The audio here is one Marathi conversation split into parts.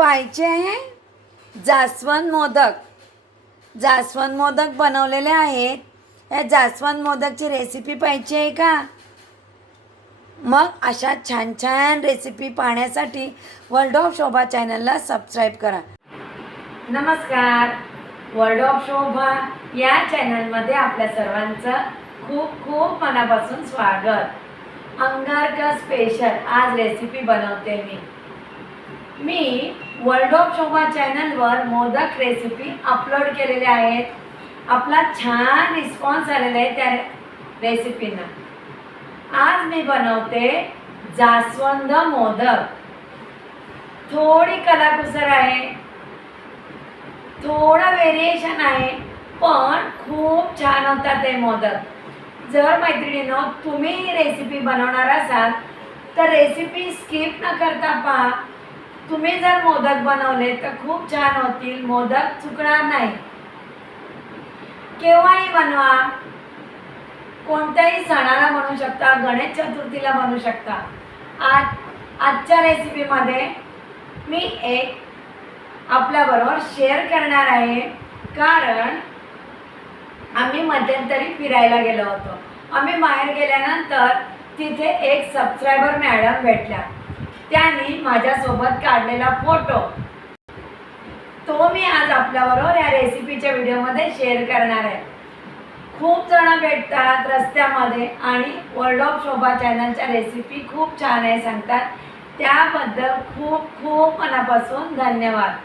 पाहिजे आहे. जास्वंद मोदक. जास्वंद मोदक बनवलेले आहेत. या जास्वंद मोदकची रेसिपी पाहिजे आहे का? मग अशा छान छान रेसिपी पाहण्यासाठी वर्ल्ड ऑफ शोभा चॅनलला सबस्क्राईब करा. नमस्कार. वर्ल्ड ऑफ शोभा या चॅनलमध्ये आपल्या सर्वांचं खूप खूप मनापासून स्वागत. अंगारका स्पेशल आज रेसिपी बनवते मी. मी वर्ल्ड ऑफ शोभा चॅनलवर मोदक रेसिपी अपलोड केलेल्या आहेत. आपला छान रिस्पॉन्स आलेला आहे त्या रेसिपींना आज मी बनवते जास्वंद मोदक. थोडी कलाकुसर आहे. थोडं व्हेरिएशन आहे पण खूप छान होतात ते मोदक. जर मैत्रिणीनं तुम्ही रेसिपी बनवणार असाल तर रेसिपी स्किप न करता पहा. तुम्ही जर मोदक बनवले तर खूप छान होतील. मोदक चुकणार नाही. केव्हाही बनवा. कोणत्याही सणाला बनवू शकता गणेश चतुर्थीला बनवू शकता. आज आजच्या रेसिपीमध्ये मी एक आपल्याबरोबर शेअर करणार आहे. कारण आम्ही मध्यंतरी फिरायला गेलो होतो. आम्ही बाहेर गेल्यानंतर तिथे एक सबस्क्रायबर मॅडम भेटल्या त्यांनी माझ्यासोबत काढलेला फोटो. तो मी आज आपल्याबरोबर या रेसिपीच्या व्हिडिओमध्ये शेअर करणार आहे. खूप जण भेटतात रस्त्यामध्ये आणि वर्ल्ड ऑफ शोभा चॅनलच्या रेसिपी खूप छान आहे सांगतात. त्याबद्दल खूप खूप मनापासून धन्यवाद.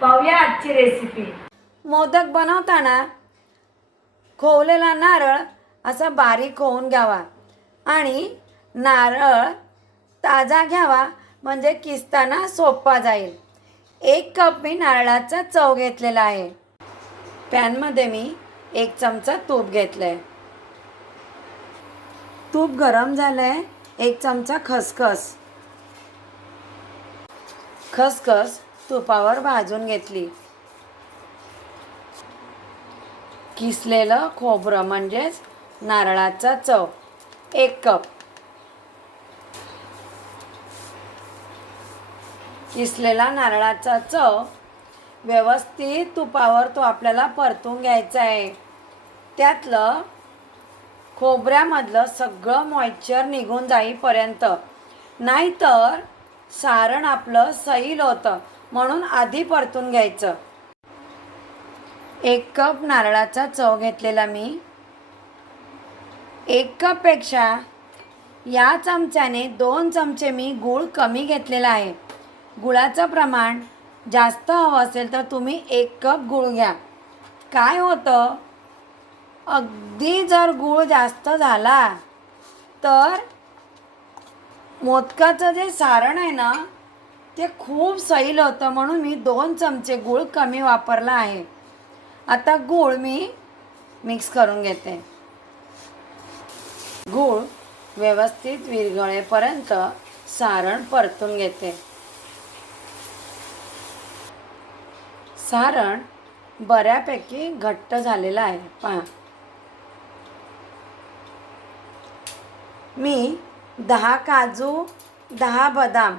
पाहूया आजची रेसिपी. मोदक बनवताना खोवलेला नारळ असा बारीक होऊन घ्यावा आणि नारळ ताजा घ्यावा म्हणजे किसताना सोपा जाईल. एक कप मी नारळाचा चव घेतलेला आहे. पॅनमध्ये मी एक चमचा तूप घेतलं आहे तूप गरम झालं आहे एक चमचा खसखस. खसखस तुपावर भाजून घेतली. किसलेलं खोबरं म्हणजेच नारळाचा चव. एक कप. किसलेला नारळाचा चव व्यवस्थित तुपावर तो आपल्याला परतून घ्यायचा आहे. त्यातलं खोबऱ्यामधलं सगळं मॉइश्चर निघून जाईपर्यंत. नाहीतर सारण आपलं सैल होतं म्हणून आधी परतून घ्यायचं. एक कप नारळाचा चव घेतलेला मी. एक कपपेक्षा या चमच्याने दोन चमचे मी गूळ कमी घेतलेला आहे. गुळाचं प्रमाण जास्त हवं असेल तर तुम्ही एक कप गूळ घ्या. काय होतं? अगदी जर गूळ जास्त झाला तर मोदकाचं जे सारण आहे ना ते खूप सैल होतं म्हणून मी दोन चमचे गूळ कमी वापरला आहे. आता गूळ मी मिक्स करून घेते. गूळ व्यवस्थित विरघळेपर्यंत सारण परतून घेते. सारण बऱ्यापैकी घट्ट झालेलं आहे. पहा. मी दहा काजू दहा बदाम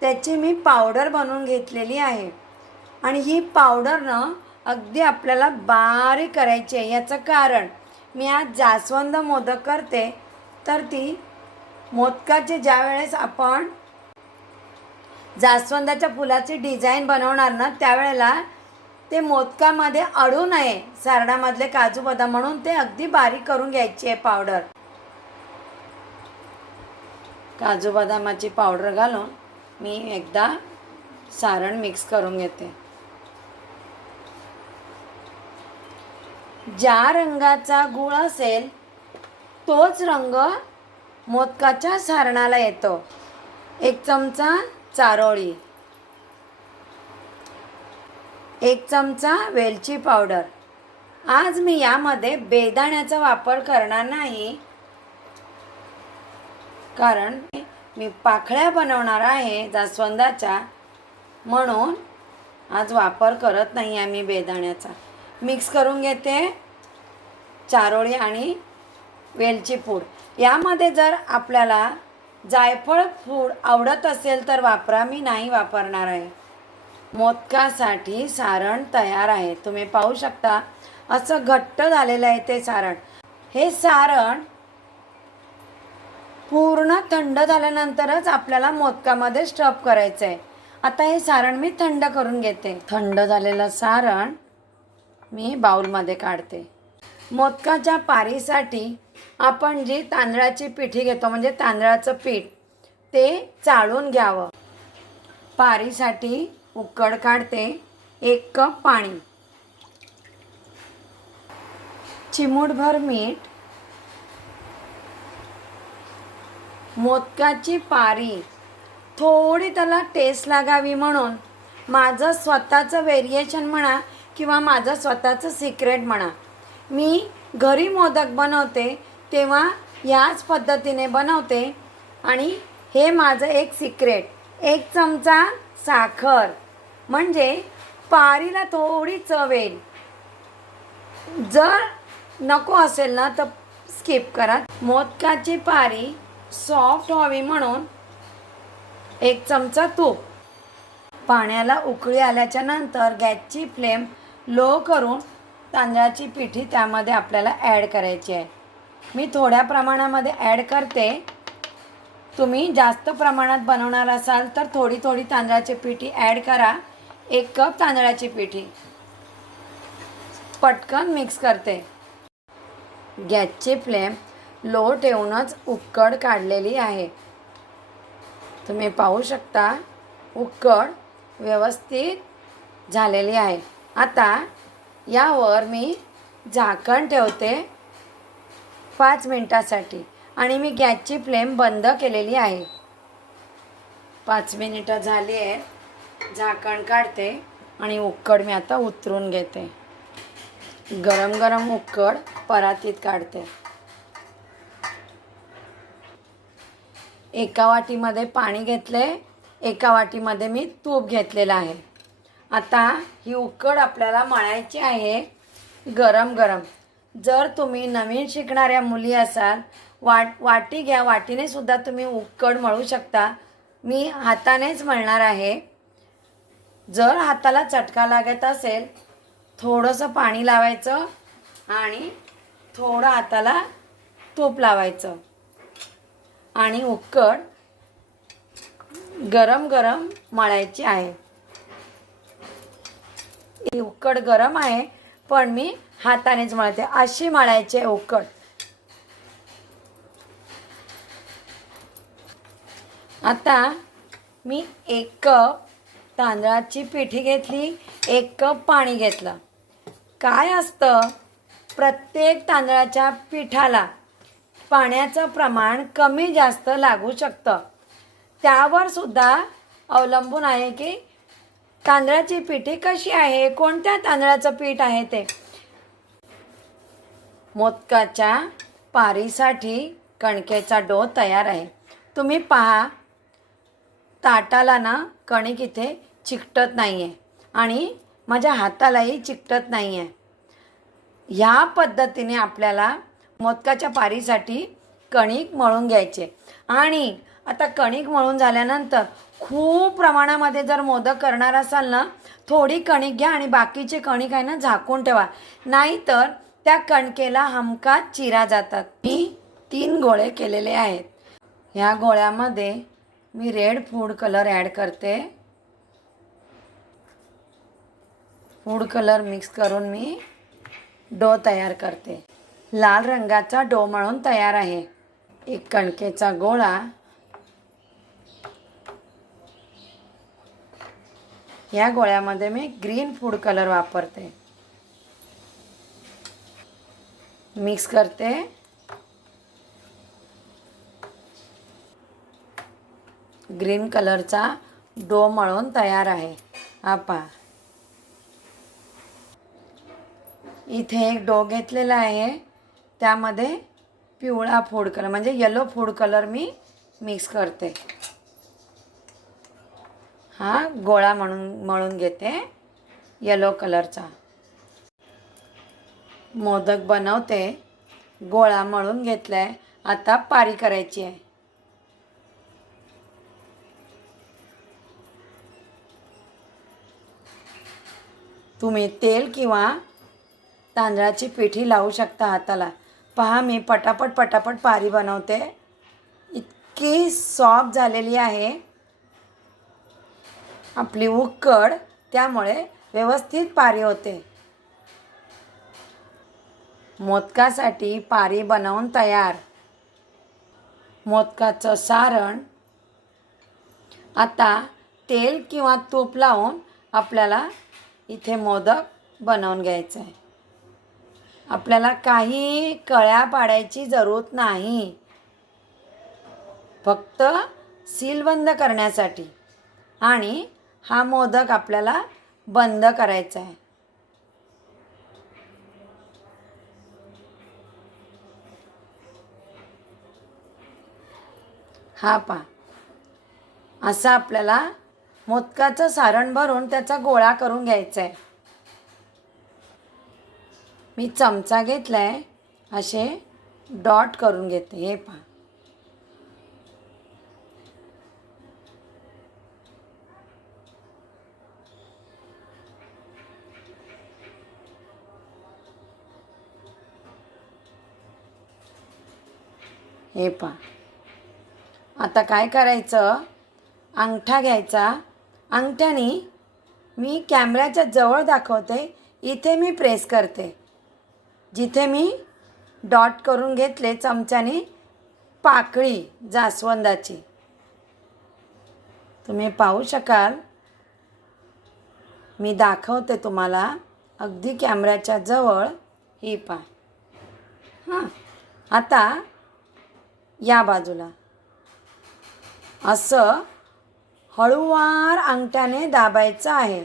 त्याची मी पावडर बनवून घेतलेली आहे. आणि ही पावडरनं अगदी आपल्याला बारीक करायची आहे. याचं कारण मी आज जास्वंद मोदक करते तर ती मोदकाची ज्या वेळेस आपण जास्वंदाच्या फुलाची डिझाईन बनवणार ना त्यावेळेला ते मोदकामध्ये अडू नये. सारणामधले काजू बदाम म्हणून ते अगदी बारीक करून घ्यायची आहे पावडर. काजू बदामाची पावडर घालून मी एकदा सारण मिक्स करून घेते. ज्या रंगाचा गुळ असेल तोच रंग मोदकाच्या सारणाला येतो. एक चमचा चारोळी. एक चमचा वेलची पावडर. आज मी यामध्ये बेदाण्याचा वापर करणार नाही. कारण मी पाखळ्या बनवणार आहे जास्वंदाच्या. म्हणून आज वापर करत नाही आहे मी बेदाण्याचा. मिक्स करून घेते चारोळी आणि वेलची पूड. यामध्ये जर आपल्याला जायफळ फूड आवडत असेल तर वापरा मी नाही वापरणार आहे. मोदकासाठी सारण तयार आहे. तुम्ही पाहू शकता असं घट्ट झालेलं आहे ते सारण. हे सारण पूर्ण थंड झाल्यानंतरच आपल्याला मोदकामध्ये स्टफ करायचं आहे. आता हे सारण मी थंड करून घेते. थंड झालेलं सारण मी बाऊलमध्ये काढते. मोदकाच्या पारीसाठी आपण जी तांदळाची पिठी घेतो म्हणजे तांदळाचं पीठ ते चाळून घ्यावं. पारीसाठी उकड काढते एक कप पाणी. चिमूटभर मीठ. मोदकाची पारी. थोडी त्याला टेस्ट लागावी म्हणून माझं स्वतःचं व्हेरिएशन म्हणा किंवा माझं स्वतःचं सिक्रेट म्हणा. मी घरी मोदक बनवते तेव्हा याच पद्धतीने बनवते. आणि हे माझं एक सिक्रेट एक चमचा साखर. म्हणजे पारीला थोडी चव येईल. जर नको असेल ना तर स्किप करा. मोदकाची पारी सॉफ्ट व्हावी म्हणून एक चमचा तूप. पाण्याला उकळी आल्याच्यानंतर गॅसची फ्लेम लो करून तांदळाची पिठी त्यामध्ये आपल्याला ॲड करायची आहे. मी थोड्या प्रमाणामध्ये ॲड करते. तुम्ही जास्त प्रमाणात बनवणार असाल तर थोडी थोडी तांदळाची पिठी ॲड करा. एक कप तांदळाची पिठी. पटकन मिक्स करते. गॅसची फ्लेम लो ठेवूनच उकड काढलेली आहे. तुम्ही पाहू शकता उकड व्यवस्थित झालेली आहे. आता यावर मी झाकण ठेवते. पाच मिनटासाठी आणि मी गॅसची फ्लेम बंद केलेली आहे. पाच मिनिटं झाली आहेत झाकण काढते आणि उकड मी आता उतरून घेते. गरम गरम उकड परातीत काढते. एका वाटीमध्ये पाणी घेतले एका वाटीमध्ये मी तूप घेतलेलं आहे. आता ही उकड आपल्याला मळायची आहे. गरम गरम. जर तुम्ही नवीन शिकणाऱ्या मुली असाल वाट वाटी घ्या वाटीने सुद्धा तुम्ही उकड मळू शकता. मी हातानेच मळणार आहे. जर हाताला चटका लागत असेल थोडंसं पाणी लावायचं आणि थोडं हाताला तूप लावायचं. आणि उकड गरम गरम मळायची आहे. उकड गरम आहे पण मी हातानेच मळते अशी मळायची उकड आता मी एक कप तांदळाची पिठी घेतली एक कप पाणी घेतलं. काय असतं? प्रत्येक तांदळाच्या पिठाला पाण्याचं प्रमाण कमी जास्त लागू शकतं. त्यावर सुद्धा अवलंबून आहे की तांदळाची पिठी कशी आहे? कोणत्या तांदळाचं पीठ आहे ते? मोदकाच्या पारीसाठी कणकेचा डो तयार आहे. तुम्ही पहा ताटाला ना कणिक इथे चिकटत नाही आहे आणि माझ्या हातालाही चिकटत नाही आहे ह्या पद्धतीने आपल्याला मोदकाच्या पारीसाठी कणिक मळून घ्यायचे. आणि आता कणिक मळून झाल्यानंतर खूप प्रमाणामध्ये जर मोदक करणार असाल ना थोडी कणिक घ्या आणि बाकीचे कणिक आहे ना झाकून ठेवा. नाहीतर त्या कणकेला हमखास चिरा जातात. मी तीन गोळे केलेले आहेत. ह्या गोळ्यामध्ये मी रेड फूड कलर ॲड करते. फूड कलर मिक्स करून मी डो तयार करते. लाल रंगाचा डो मळून तयार आहे. एक कणकेचा गोळा या गोळ्यामध्ये मी ग्रीन फूड कलर वापरते. मिक्स करते. ग्रीन कलरचा डो मळून तयार आहे. हा पहा इथे एक डो घेतलेला आहे. त्यामध्ये पिवळा फूड कलर म्हणजे येलो फूड कलर मी मिक्स करते. हा गोळा म्हणून मळून घेते. येलो कलरचा मोदक बनवते गोळा मळून घेतलाय आता पारी करायची आहे. तुम्ही तेल किंवा तांदळाची पिठी लावू शकता हाताला. पहा मी पटापट पटापट पारी बनवते. इतकी सॉफ्ट झालेली आहे. आपली उकड त्यामुळे व्यवस्थित पारी होते. मोदकासाठी पारी बनवून तयार. मोदकाचं सारण. आता तेल किंवा तूप लावून आपल्याला इथे मोदक बनवून घ्यायचं. आहे आपल्याला काही कळ्या पाडायची जरूरत नाही. फक्त सील बंद करण्यासाठी. आणि हा मोदक आपल्याला बंद करायचा आहे. हा पा. असं आपल्याला मोदकाचं सारण भरून त्याचा गोळा करून घ्यायचा आहे मी चमचा घेतला आहे असे डॉट करून घेते. हे पहा हे पहा आता काय करायचं? अंगठा घ्यायचा. अंगठ्याने मी कॅमेऱ्याच्या जवळ दाखवते. इथे मी प्रेस करते. जिथे मी डॉट करून घेतले चमच्याने पाकळी जास्वंदाची. तुम्ही पाहू शकाल. मी दाखवते तुम्हाला. अगदी कॅमेऱ्याच्या जवळ. ही पा हां. आता या बाजूला. असं हळूवार अंगठ्याने दाबायचं आहे.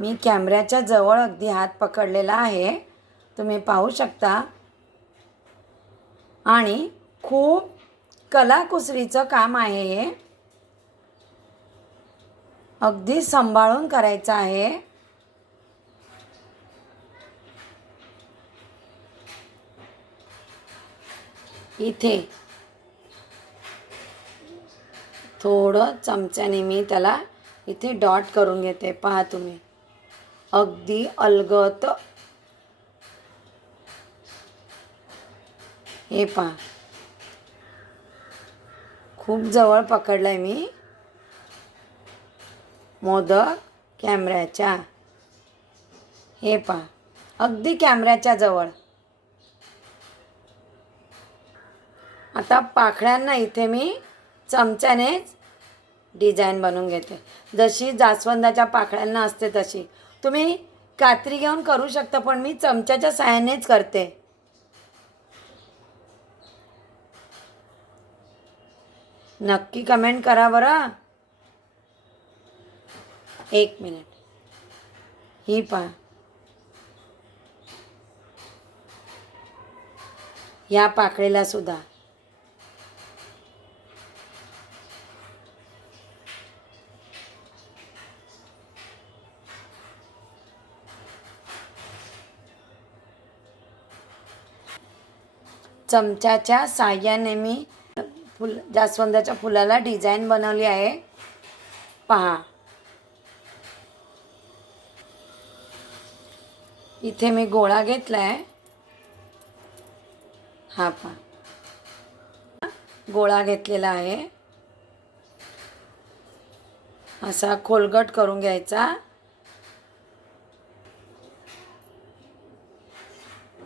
मी कॅमेऱ्याच्या जवळ अगदी हात पकडलेला आहे. तुम्ही पाहू शकता. आणि खूप कलाकुसरीचं काम आहे हे. अगदी सांभाळून करायचं आहे. इथे. थोडं चमच्याने मी त्याला इथे डॉट करून घेते. पहा तुम्ही. अगदी अलगत हे पहा. खूप जवळ पकडलाय मी. मोदक कॅमेऱ्याच्या. हे पहा. अगदी कॅमेऱ्याच्या जवळ. आता पाखळ्यांना इथे मी चमच्यानेच डिझाईन बनवून घेते. जशी जास्वंदाच्या पाखळ्यांना असते तशी. तुम्ही कात्री घेऊन करू शकता पण मी चमच्याच्या साहाय्यानेच करते. नक्की कमेंट करा बरं. एक मिनिट. ही पहा. या पाकळीला सुद्धा. चमच्याच्या साह्याने मी फुल जास्वंदाच्या फुलाला डिझाईन बनवली आहे. पहा. इथे मी गोळा घेतला आहे हा पहा. गोळा घेतलेला आहे. असा खोलगट करून घ्यायचा.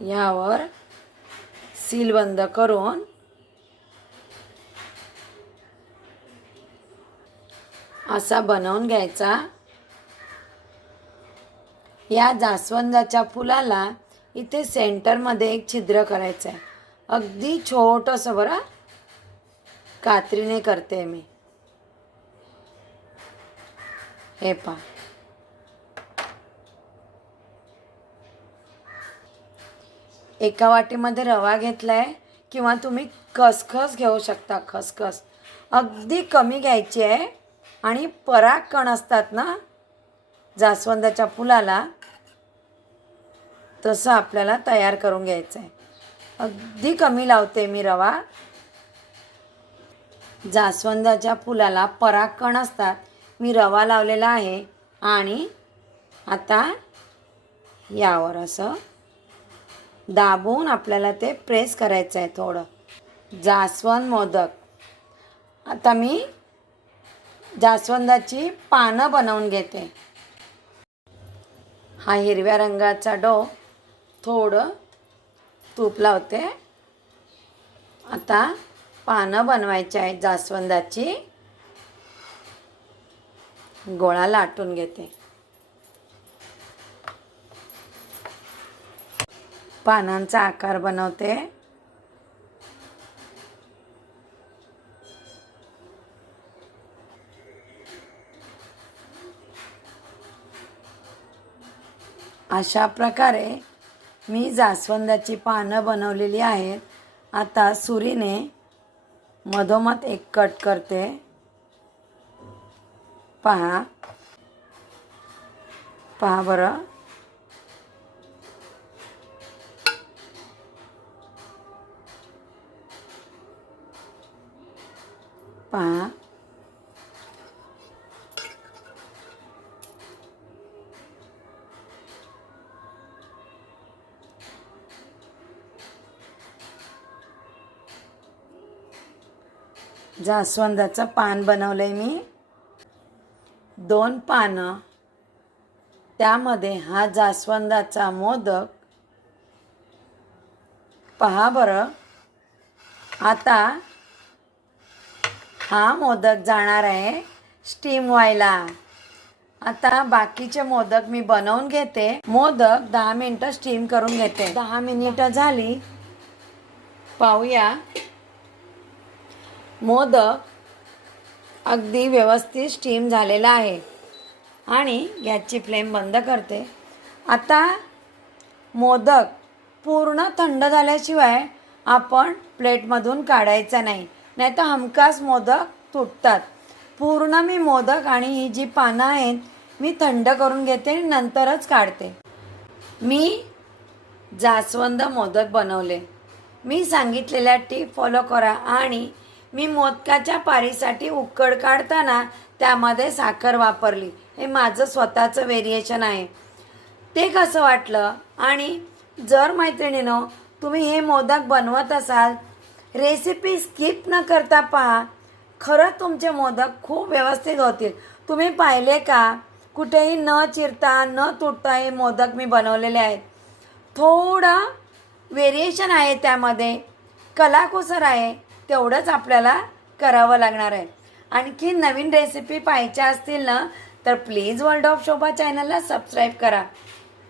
यावर सील बंद करून असा बनवून घ्यायचा. या जास्वंदाच्या फुलाला इथे सेंटरमध्ये एक छिद्र करायचं आहे अगदी छोटंसं बरं कात्रीने करते मी. हे पा एका वाटीमध्ये रवा घेतला आहे किंवा तुम्ही खसखस घेऊ शकता खसखस. अगदी कमी घ्यायची आहे. आणि पराग कण असतात ना जास्वंदाच्या फुलाला तसं आपल्याला तयार करून घ्यायचं आहे अगदी कमी लावते मी रवा. जास्वंदाच्या फुलाला परागकण असतात. मी रवा लावलेला आहे आणि आता यावर असं दाबून आपल्याला ते प्रेस करायचं आहे थोडं. जास्वंद मोदक. आता मी जास्वंदाची पानं बनवून घेते. हा हिरव्या रंगाचा डो थोडं तूप लावते. आता पानं बनवायची आहेत जास्वंदाची. गोळा लाटून घेते. पानांचा आकार बनवते. अशा प्रकारे मी जास्वंदाची पानं बनवलेली आहेत. आता सुरीने मधोमध एक कट करते. पहा. पहा बरं. पहा जास्वंदाचं पान बनवलं आहे मी. दोन पानं. त्यामध्ये हा जास्वंदाचा मोदक. पहा बरं. आता हा मोदक जाणार आहे स्टीम व्हायला आता बाकीचे मोदक मी बनवून घेते. मोदक दहा मिनटं स्टीम करून घेते. दहा मिनिटं झाली. पाहूया. मोदक अगदी व्यवस्थित स्टीम झालेला आहे. आणि गॅसची फ्लेम बंद करते. आता मोदक पूर्ण थंड झाल्याशिवाय आपण प्लेटमधून काढायचा नाही. नाही तर हमखास मोदक तुटतात. पूर्ण मी मोदक आणि ही जी पानं आहेत मी थंड करून घेते आणि नंतरच काढते. मी जास्वंद मोदक बनवले. मी सांगितलेल्या टीप फॉलो करा आणि मी मोदकाच्या पारीसाठी उकड काढताना त्यामध्ये साखर वापरली. हे माझं स्वतःचं व्हेरिएशन आहे. ते कसं वाटलं? आणि जर मैत्रिणीनं तुम्ही हे मोदक बनवत असाल रेसिपी स्किप न करता पहा. खरंच तुमचे मोदक खूप व्यवस्थित होतील. तुम्ही पाहिले का? कुठेही न चिरता न तुटता हे मोदक मी बनवलेले आहेत. थोडं व्हेरिएशन आहे त्यामध्ये. कलाकुसर आहे. तेवढंच आपल्याला करावं लागणार आहे. आणखी नवीन रेसिपी पाहायच्या असतील ना तर प्लीज वर्ल्ड ऑफ शोभा चॅनलला सबस्क्राईब करा.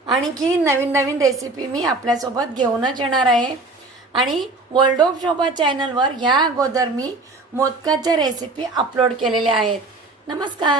आणखी नवीन नवीन रेसिपी मी आपल्यासोबत घेऊनच येणार आहे. आणि वर्ल्ड ऑफ शोभा चॅनलवर ह्या अगोदर मी मोदकाच्या रेसिपी अपलोड केलेल्या आहेत. नमस्कार.